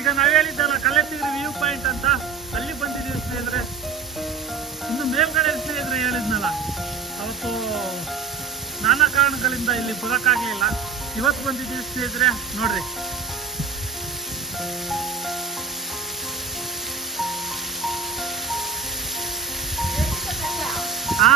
ಈಗ ನಾವ್ ಹೇಳಿದ್ದಲ್ಲ ಕಲ್ಲೆತ್ತಿಗ್ರಿ ವ್ಯೂ ಪಾಯಿಂಟ್ ಅಂತ, ಅಲ್ಲಿ ಬಂದಿದ್ದೀವಿ ಸ್ನೇಹಿತರೆ. ಇನ್ನು ಮೇಲ್ಗಡೆ ಸ್ನೇಹಿತರೆ ಹೇಳಿದ್ನಲ್ಲ ಅವತ್ತು ನಾನಾ ಕಾರಣಗಳಿಂದ ಇಲ್ಲಿ ಬರೋಕ್ಕಾಗಲಿಲ್ಲ. ಇವತ್ತು ಬಂದಿದ್ದೀವಿ ಸ್ನೇಹಿತರೆ. ನೋಡ್ರಿ ಹಾ